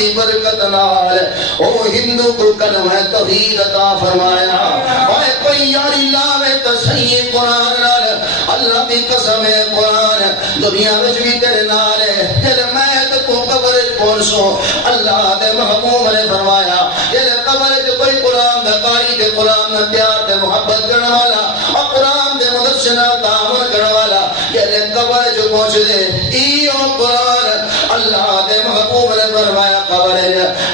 دی برکت نال او ہندو کو کلمہ توحید عطا فرمایا اے کوئی یاری لاوے تے صحیح قرآن نال اللہ دی قسم ہے قرآن دنیا وچ بھی تیرے نال ہے جل میت کو قبر پہنچو اللہ دے محبوب نے فرمایا جل قبر وچ کوئی قرآن دا قاری تے قرآن دا پیار تے محبت کرنے والا اور قرآن دے مدرس نال تعامل کرنے والا جل قبر وچ پہنچ دے ایو قرآن اللہ دے محبوب نے فرمایا قبر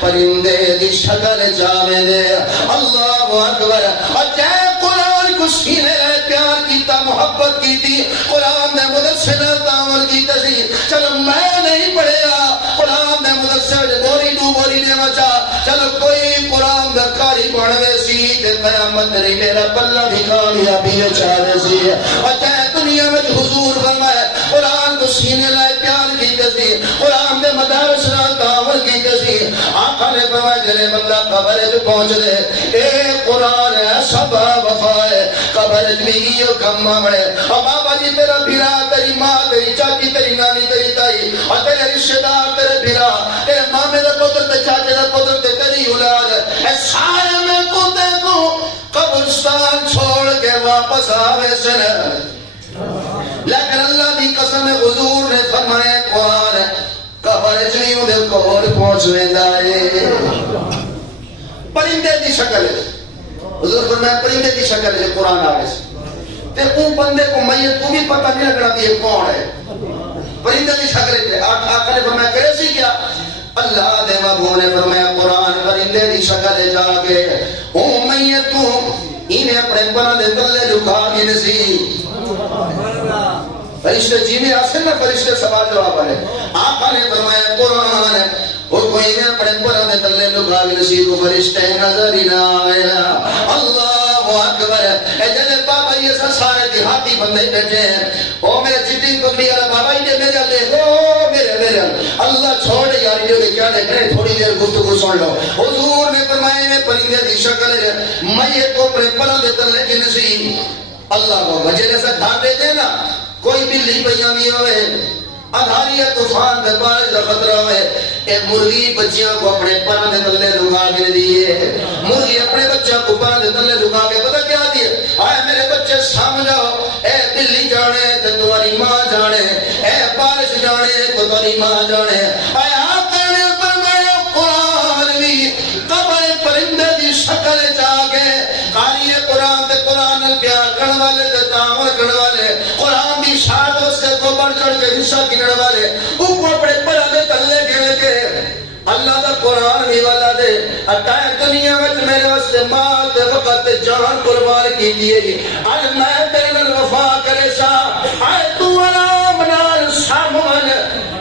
پرندے دی شکل جاوے دے اللہ اکبر اجے قرآن کو سینے لے پیار کیتا محبت کیتی قرآن دے مدرسے نال تعامل کیتا سی چلو میں نہیں پڑھیا قرآن دے مدرسے بوری دو بوری نے بچا چلو کوئی قرآن دا قاری بنوے سی تے قیامت نہیں میرا پلہ بھی کامیابی چاہے سی اجے دنیا میں حضور فرمایا قرآن کو سینے لے پیار کیتا سی قرآن دے مدارس نال تعامل کیتا سی آقا نے فرمایا جلے بندہ قبر جو پہنچ دے اے قرآن ایسا با وفا ہے قبر بھی یہ کم بڑے اور بابا جی تیرا بھیرا تیری ماں تیری چاچی تیری نانی تیری تائی اور تیرے رشتہ دار تیرے بھیرا تیرے مامے دا پتر تے چاچے دا پتر تے تیری اولاد اے سارے میں کو دیکھو قبرستان چھوڑ کے واپس آوے سے لیکن اللہ دی قسم حضور نے فرمایا قرآن قبر جنیوں دے کور پہنچ ویندا ہے پرندے دی شکل ہے حضور فرمایا پرندے دی شکل ہے قرآن آگے سے تے اون بندے کو میت کو بھی پتہ نہیں لگنا بھی یہ کون ہے پرندے دی شکل ہے آقا نے فرمایا کرے سی کیا اللہ دے محبوب نے فرمایا قرآن پرندے دی شکل ہے جا کے اون میت کو انہیں اپنے پروں دے تلے لکھا کے نسی فرشتے جی میں آسے نا فرشتے سوال جواب ہے آقا نے فرمایا قرآن اور کوئی میں اپنے پروں دے تلے لکھا کے نسی کو فرشتے نظر ہی نہ آئے اللہ اکبر اے جلے بابا یہ سارے دیہاتی بندے بیٹھے ہیں او میرے چٹی پکڑی والا بابا یہ میرے لے او میرے اللہ چھوڑ یار جو کیا دیکھنے تھوڑی دیر گفتگو سن لو حضور نے فرمایا میں پرندے دی شکل ہے میں تو اپنے پروں دے تلے کے نسی اللہ کو وجہ سے گھاٹے دے نا کوئی بلی بیانی ہوئے ادھاریہ طوفان دے بارش دا خطرہ ہوئے اے مرغی بچیاں کو اپنے پروں دے تلے لگا کے دیئے مرغی اپنے بچوں کو پروں دے تلے لگا کے پتہ کیا دیئے آئے میرے بچے سمجھو اے بلی جانے تو تمہاری ماں جانے اے بارش جانے تو تمہاری ماں جانے اے آقا نے فرمایا قرآن بھی قبر پرندے دی شکل چاہے قاری قرآن تے قرآن پیار کرنے والے تے تعامل کرنے والے قرآن دی شاد سے کو بڑھ چڑھ کے حصہ گننے والے ان کو اپنے پروں دے تلے گنے کے اللہ دا قرآن بھی والا دے اٹھائے دنیا میں میرے واسطے مال دے وقت جان قربان کی دیئے آج میں تیرے نال وفا کرے سا آئے تو علام نال سامن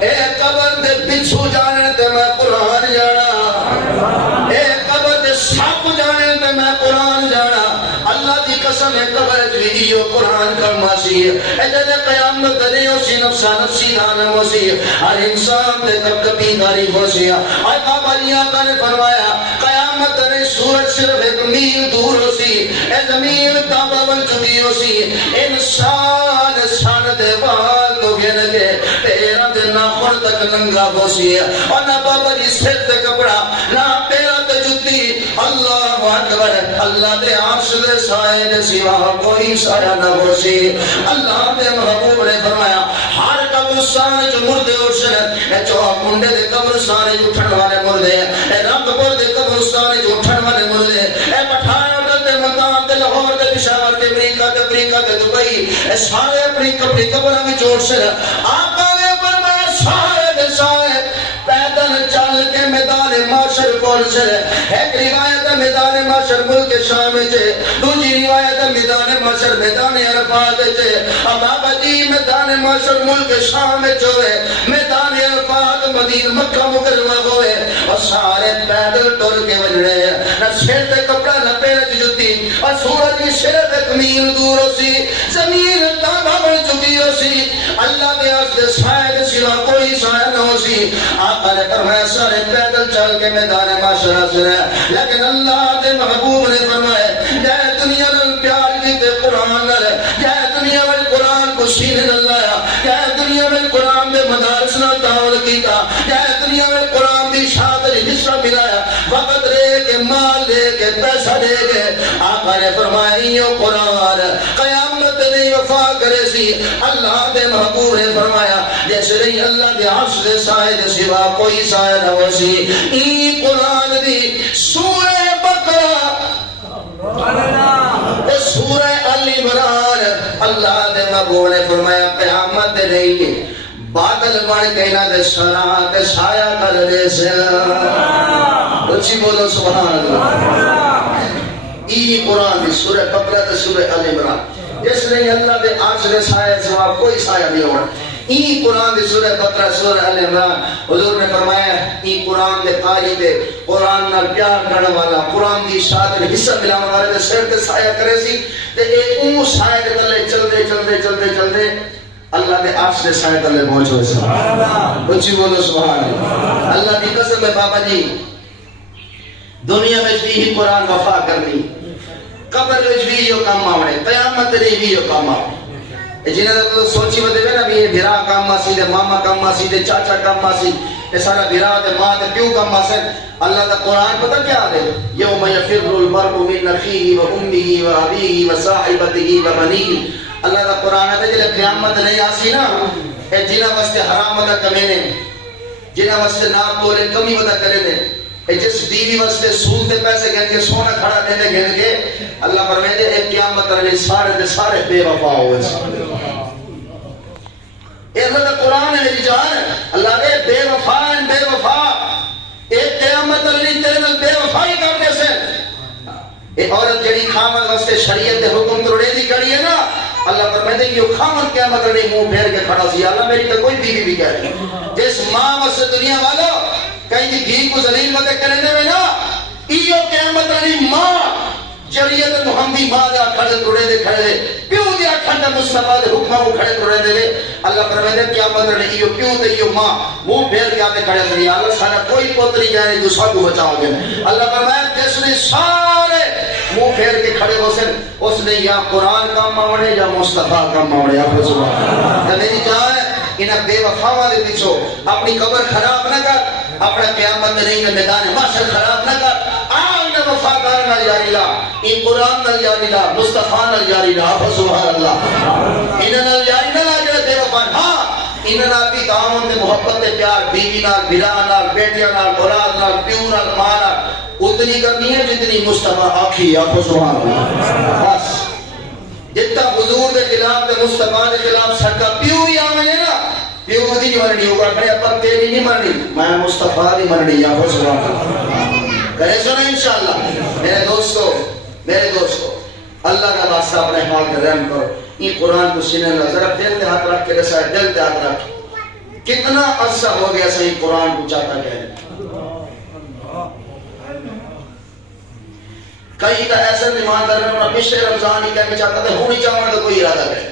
اے قبر دے پچھو جانے تے میں قرآن جانا اے قبر دے ساپ جانے تے میں قرآن جانا اللہ دی قسم ہے قبر جویدیو قرآن کا ماسی اے جدے قیامت دے اسی نفسا نفسی دانا موسی ہر انسان دے کب کبھی داری موسی آئے بابا جی آقا نے فرمایا قیامت دے سورج صرف ایک میل دور ہو سی اے زمین تابا بن چکی ہو سی انسان سان دے وال تو گھن کے پیرہ دے ناخن تک لنگا ہو سی اور نہ بابا جی سر تے کپڑا نہ پیرہ تے جتی اللہ اکبر اللہ دے عرش دے سائے دے سوا کوئی سایہ نہ ہو سی اللہ دے محبوب نے فرمایا ہر قبرستان جو مردے اٹھن اے چوہا منڈے دے قبرستان جو اٹھن والے مردے اے رنگ پور دے قبرستان جو اٹھن والے مردے اے پٹھان دے مقام دے لاہور دے پشاور دے امریکہ دے افریقہ دے دبئی اے سارے اپنی قبروں میں جوڑ سے آقا نے فرمایا سارے دے سارے پیدل چل کے میدان معاشر کون سے ایک روایت میدان معاشر ملک شام سے دوسری روایت میدان معاشر میدان عرفات سے اب بابا جی میدان معاشر ملک شام جو ہے میدان عرفات مدینہ مکہ مکرمہ ہوئے اور سارے پیدل ٹر کے بج رہے ہیں نہ سر تے کپڑا نہ پیر جتی اور سورج بھی صرف ایک میل دور ہو سی زمین تابا بن چکی ہو سی اللہ کے واسطے سائے کے سوا کوئی سایہ نہ ہو سی آقا نے فرمایا سارے پیدل چل کے میدان معاشر حاضر ہے لیکن اللہ دے محبوب نے فرمایا جائے دنیا نال پیار کیتے قرآن نال جائے دنیا میں قرآن کو سینے نال لایا جائے دنیا میں قرآن دے مدارس نال تعاون کیتا جائے دنیا میں قرآن دی شاد حصہ ملایا، وقت لے کے، مال لے کے، پیسہ لے کے، آقا نے فرمایا یہ قرآن قیامت نہیں وفا کرے سی۔ اللہ دے محبوب نے فرمایا جیسے نہیں اللہ دے عرش دے سائے دے سوا کوئی سائے نہ ہو سی۔ ای قرآن دی سورہ بقرہ، سورہ علی عمران، اللہ دے محبوب نے فرمایا قیامت نہیں بادل بن کے نہ دے سراں تے سایہ کر دے سے۔ اچھی بولو سبحان اللہ۔ ای قرآن دی سورہ بقرہ تے سورہ علی عمران، جس نے اللہ دے عرش دے سایہ سوا کوئی سایہ نہیں ہونا۔ ای قرآن دی سورہ بقرہ سورہ علی عمران، حضور نے فرمایا ای قرآن دے قاری دے قرآن نال پیار کرنے والا، قرآن دی اشاعت میں حصہ ملانے والے دے سر تے سایہ کرے سی، تے اے اون سایہ دے تلے چلدے چلدے چلدے چلدے اللہ دے عرش دے سایہ تلے پہنچ ہوئے سبحان اللہ۔ اچھی بولو سبحان اللہ۔ اللہ دی قسم ہے بابا جی، دنیا میں بھی قرآن وفا کرنی، قبر میں بھی یہ کام آوڑے، قیامت میں بھی یہ کام آوڑے۔ جنہیں تو سوچی ہوتے ہیں نا بھی یہ بھرا کام آسی دے، ماما کام آسی دے، چاچا کام آسی، یہ سارا بھرا دے، ماں دے، پیو کام آسی۔ اللہ کا قرآن پتہ کیا دے؟ یوم یفر المرء من اخیہ و امہ و ابیہ و صاحبتہ و بنیہ۔ اللہ کا قرآن ہے جلے قیامت نہیں آسی نا، جنہیں واسطے حرام ودا کمینے، جنہیں واسطے ناپ تولے کمی ودا کرے دے، جس بیوی واسطے سود دے پیسے گھن کے سونا کھڑا دینے گھن کے، اللہ فرمائے دے ایک قیامت رہے سارے دے سارے بے وفا ہوئے۔ اے اللہ کا قرآن ہے میری جان، اللہ نے بے وفا ہیں بے وفا، ایک قیامت رہے تیرے نال بے وفائی کرنے سے۔ ایک عورت جڑی خامد واسطے شریعت دے حکم توڑے دی کڑی ہے نا، اللہ فرمائے دے یہ خامد قیامت رہے منہ پھیر کے کھڑا سی، اللہ میری تو کوئی بیوی بھی کہہ رہی۔ جس ماں واسطے دنیا والا کہیں دی دھی کو ذلیل مدے کرنے میں نا، ایو قیامت رہی ماں شریعت محمدی ماں دے کھڑے توڑے دے کھڑے دے، پیو دے کھڑے مصطفیٰ دے حکمہ کو کھڑے توڑے دے، اللہ فرمائے دے قیامت رہی ایو پیو دے ایو ماں منہ پھیر کے آتے کھڑے دے، اللہ سارا کوئی پوتری جائے دوسرا کو بچاؤ گے۔ اللہ فرمائے جس نے سارے منہ پھیر کے کھڑے ہو سن، اس نے یا قرآن کام آوڑے یا مصطفیٰ کام آوڑے۔ آپ کو سبحان میری جان انہیں بے وفاواں دے پیچھو اپنی قبر خراب نہ کر، اپنا قیامت نہیں میں میدان محشر خراب نہ کر، انہیں وفادار نہ جاری لا، ان قرآن نہ جاری لا، مصطفیٰ نہ جاری لا۔ آپ سبحان اللہ۔ انہیں نہ جاری نہ لا جو بے وفا، ہاں انہیں نہ بھی تعاون دے محبت دے پیار، بیوی نال، بھرا نال، بیٹیاں نال، اولاد نال، پیو نال، ماں نال اتنی کرنی ہے جتنی مصطفیٰ آکھی۔ آپ سبحان اللہ۔ بس جتنا حضور دے خلاف دے مصطفیٰ دے خلاف سڑکا پیو ہی آمنے نا، پیو دی نہیں مرنی ہوگا، اپنے اپر تیری نہیں مرنی، میں مصطفیٰ دی مرنی۔ آپ سبحان اللہ۔ کرے سنیں انشاءاللہ میرے دوستو اللہ کا واسطہ اپنے حال میں رحم کرو، یہ قرآن کو سینے اللہ ذرا دل دے ہاتھ رکھ کے رسائے، دل دے ہاتھ رکھ، کتنا عرصہ ہو گیا صحیح قرآن کو چاہتا کہنے۔ کئی کا ایسا ایماندار میں اپنا پچھلے رمضان ہی کہنے چاہتا تھا، ہونی چاہتا تو کوئی ارادہ کرے،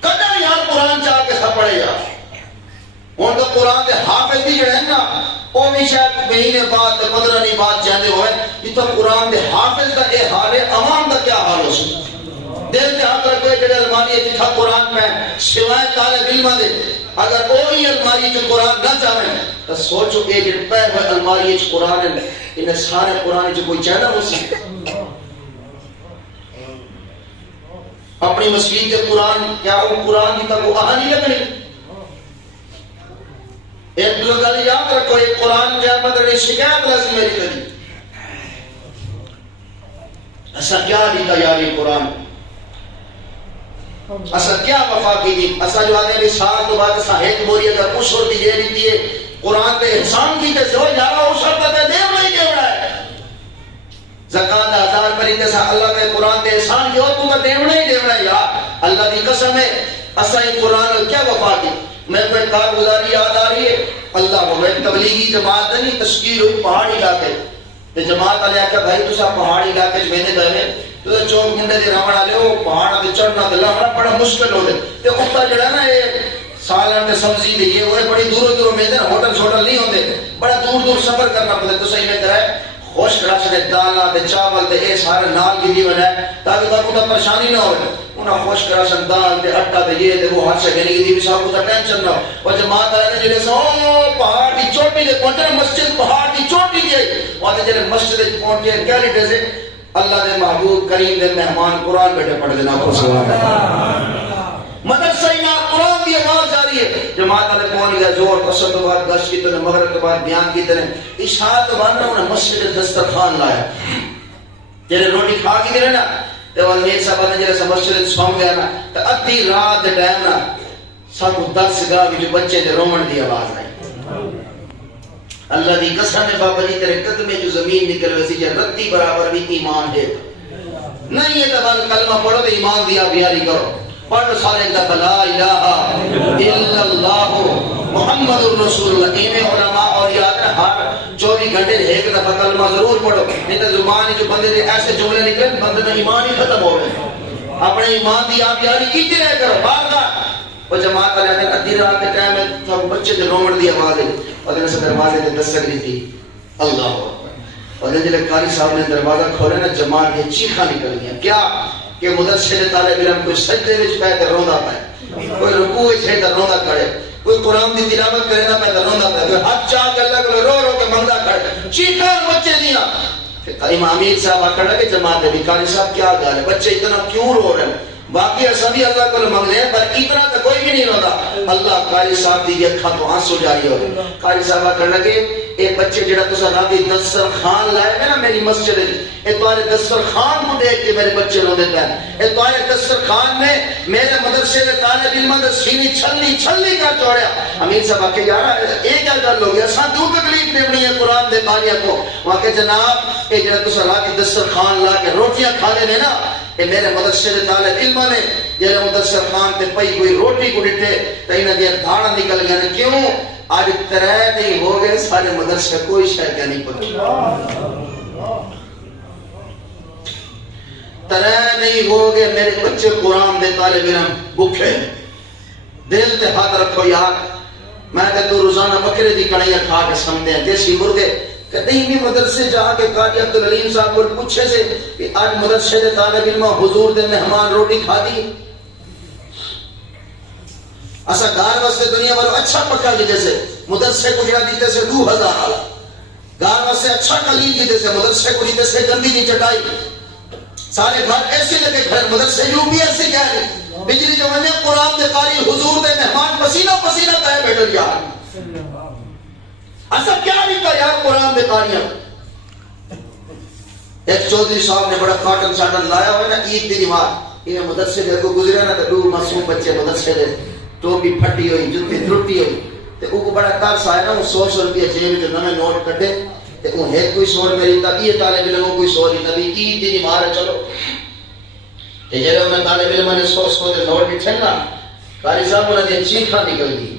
قدر یار قرآن چاہ کے سب پڑھے جا۔ ان کا قرآن دے حافظ بھی جڑے ہیں نا، وہ بھی شاید مہینے بعد 15 نہیں بعد جانے ہوئے، یہ تو قرآن دے حافظ کا اے حال ہے، عوام کا کیا حال ہو سکتا؟ دل دے ہاتھ رکھوئے جڑے الماری جتھا قرآن میں سوائے طالب علمہ دے، اگر وہی الماری جو قرآن نہ چاہیں تو سوچو کہ جڑے پہ ہوئے الماری جو قرآن ہے، انہیں سارے قرآن جو کوئی چاہنا ہو سکتا؟ اپنی مسجد کے قرآن کیا وہ قرآن کی تک وہ آہا نہیں لگنی؟ ایک لوگ یاد رکھو، ایک قرآن قیامت رہی شکایت لازم میری لگی، ایسا کیا دی تیاری قرآن، ایسا کیا وفا کی دی، ایسا جو آدھے بھی سال تو بعد ایسا ایک بوری اگر کچھ اور دی جیڑی دیئے قرآن تے احسان کی تے سوئی جارا ہو شرطہ تے دیو نہیں دیو رہا ہے، زکاة 1000 پریندے سا اللہ کے قرآن تے احسان جو تو تے دیو نہیں دیو رہا ہے، یا اللہ دی قسم ہے ایسا ہی قرآن کیا وفا کی۔ میں کوئی کارگزاری یاد آ رہی ہے، اللہ کو میں تبلیغی جماعت نہیں تشکیل ہوئی پہاڑی علاقے تے جماعت والے آکھا بھائی تسا پہاڑی علاقے میں نے گئے تو چوک منڈے دے راوڑ والے ہو پہاڑ تے چڑھنا تے لہنا بڑا مشکل ہو دے تے اوپر جڑا نا یہ سالن تے سبزی تے یہ وہ بڑی دور دور میں دے ہوٹل چھوٹل نہیں ہوندے، بڑا دور دور سفر کرنا پڑے، تو صحیح میں کرے خشک رچ دے دالاں تے چاول تے اے سارے نال گدی ونے تاکہ تاکہ تا پریشانی نہ ہوئے، انہاں خشک رچ دال تے آٹا تے یہ تے وہ ہاتھ سے گنی گدی بھی سب کو ٹینشن نہ ہو۔ اور جماعت والے نے جڑے سو پہاڑ دی کمی دے پہنچے مسجد پہاڑ کی چوٹی دی آئی وہاں جب مسجد پہنچے کیا لیٹے سے اللہ دے محبوب کریم دے مہمان قرآن بیٹھے پڑھ دینا کو سبحان اللہ مدرسہ ہی قرآن دی آواز آ رہی ہے جماعت نے پہنچ گیا زور اثر تو بعد گشت کی تو مغرب کے بعد بیان کی طرح عشاء تو بعد انہیں مسجد دسترخوان لایا جنہیں روٹی کھا کی دے نا تو امیر صاحب نے جنہیں مسجد سوم گیا نا تو ادھی رات دے ٹائم نا سب دس گاہ جو بچے دے رومن دی آواز آئی اللہ دی قسم ہے بابا جی تیرے قدمے جو زمین نکل ویسی جے رتی برابر بھی ایمان ہے نہیں ہے تو کلمہ پڑھو تو ایمان دیا بیاری کرو پڑھ سارے دا لا الہ الا اللہ محمد الرسول اللہ ایمیں علماء اور یاد ہے ہر 24 گھنٹے ایک دفعہ کلمہ ضرور پڑھو نہیں تو زبان جو بندے دے ایسے جملے نکلے بندے کا ایمان ہی ختم ہو گئے اپنے ایمان دی آپ یاری کیتی رہ کرو بار بار وہ جماعت والے دن ادھی رات کے ٹائم میں سب بچے دے رومن دی آواز ہے اور دن سے دروازے دے دستک دی تھی اللہ اور دن جلے قاری صاحب نے دروازہ کھولے نا جماعت کے چیخاں نکل گیا کیا کہ مدرسے دے طالب علم کوئی سجدے وچ پے تے روندا پے کوئی رکوع وچ ہے تے روندا کھڑے کوئی قرآن دی تلاوت کرے نا پے تے روندا پے کوئی ہاتھ چاہ کے اللہ کو رو رو کے منگدا کھڑے چیخاں بچے دیاں امام امیر صاحب آکڑ لگے جماعت دے قاری صاحب کیا گل ہے بچے اتنا کیوں رو رہے ہیں باقی سبھی اللہ کو منگ لیں پر اتنا تو کوئی بھی نہیں روتا اللہ قاری صاحب دی اکھاں تو آنسو جاری ہو گئے قاری صاحب آکڑ لگے اے بچے جڑا تسا راتی دسترخوان لائے گا نا میری مسجد اے تمہارے دسترخوان کو دیکھ کے میرے بچے روندے پے اے تمہارے دسترخوان نے میرے مدرسے دے طالب علم دے سینے چھلی کر چھوڑیا امیر صاحب آ کے یار اے کیا گل ہو گیا اساں دو تکلیف دیونی ہے قرآن دے قاریاں کو وہاں کہ جناب اے جڑا تسا راتی دسترخوان لا کے روٹیاں کھانے میں نا اے میرے مدرسے دے طالب علم نے جڑے دسترخوان تے پئی کوئی روٹی کو ڈٹھے تے انہاں دی دھاڑا نکل گیا کیوں آج ترے نہیں ہو گئے سارے مدرسے کوئی شے کیا نہیں پکی ترے نہیں ہو گئے میرے بچے قرآن دے طالب علم بھوکے دل تے ہاتھ رکھو یار میں کہ تو روزانہ بکرے دی کڑھائیاں کھا کے سمجھتے ہیں دیسی مرغے کہ نہیں بھی مدرسے جا کے قاری عبدالعلیم صاحب کو پوچھے سے کہ آج مدرسے دے طالب علم حضور دے مہمان روٹی کھا دی اسا گھر واسطے دنیا والوں اچھا پکا دیتے سے مدرسے کو جڑا دیتے سے 2000 والا گھر واسطے اچھا قلیل دیتے سے مدرسے کو دیتے سے گندی نہیں چٹائی سارے گھر ایسے لگے گھر مدرسے یوں بھی ایسے کہہ رہے بجلی جو میں قرآن دے قاری حضور دے مہمان پسینہ پسینہ کہے بیٹھے یار اسا کیا نہیں کہا یار قرآن دے قاریاں ایک چودھری صاحب نے بڑا کاٹن شاٹن لایا ہوئے نا عید دی نماز انہیں مدرسے دے کو گزرے نا تو 2 معصوم بچے مدرسے دے ٹوپی پھٹی ہوئی جتی ترٹی ہوئی تے او کو بڑا ترس آیا نا 100 روپیہ جیب جو نمے نوٹ کٹے تے او ہے کوئی سور میری تبھی طالب علموں کوئی سوری نبی عید دی نماز ہے چلو تے جڑے انہاں طالب علموں نے 100 دے نوٹ بٹھے نا قاری صاحب انہاں دی چیخاں نکل گئی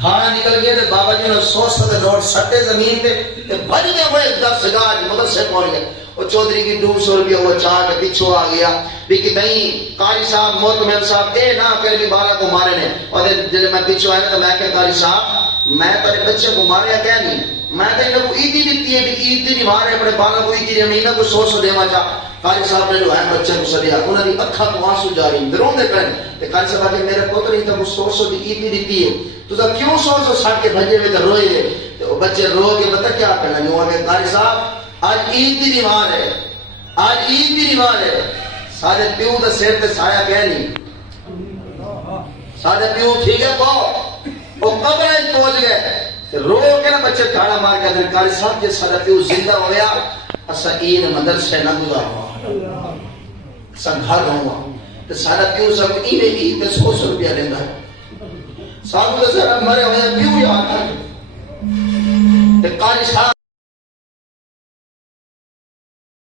تھانا نکل گئے تے بابا جی نے 100 دے نوٹ سٹے زمین تے بھج گئے ہوئے درسگاہ مدرسے پہنچ گئے وہ چودھری کی 200 روپیہ وہ چاہ کے پیچھو آ گیا بھی کہ نہیں قاری صاحب محتمم صاحب اے نہ پھر بھی بالا کو مارے نے اور جب میں پیچھو آیا تو میں کہ قاری صاحب میں تیرے بچے کو ماریا کیا نہیں میں تو انہوں کو عیدی دیتی ہے بھی عید نہیں مارے اپنے بالا کو عیدی نہیں نہ کوئی 100 دیوا چاہ قاری صاحب نے جو ہے بچے کو سدیا انہوں نے اکھا تو آنسو جاری دروں دے پہن تے قاری صاحب کہ میرے پتر ہی تو 100 دی عیدی دیتی ہے تو سب کیوں 100 سٹ کے بھجے ہوئے تے روئے ہوئے تے بچے رو کے پتہ کیا کرنا جو کہ قاری صاحب آج عید دی نماز ہے آج عید دی نماز ہے سارے پیو دا سیر تے سایہ کہہ نہیں سارے پیو ٹھیک ہے پاؤ وہ قبریں پہنچ گئے رو کے نا بچے کھانا مار کے قاری صاحب جے سارے پیو زندہ ہویا اسا عید مدرسے نہ گزارا اسا گھر ہوا تے سارا پیو سب عید تے 100 روپیہ لینا ہے صاحب تے سارا مرے ہوئے پیو یاد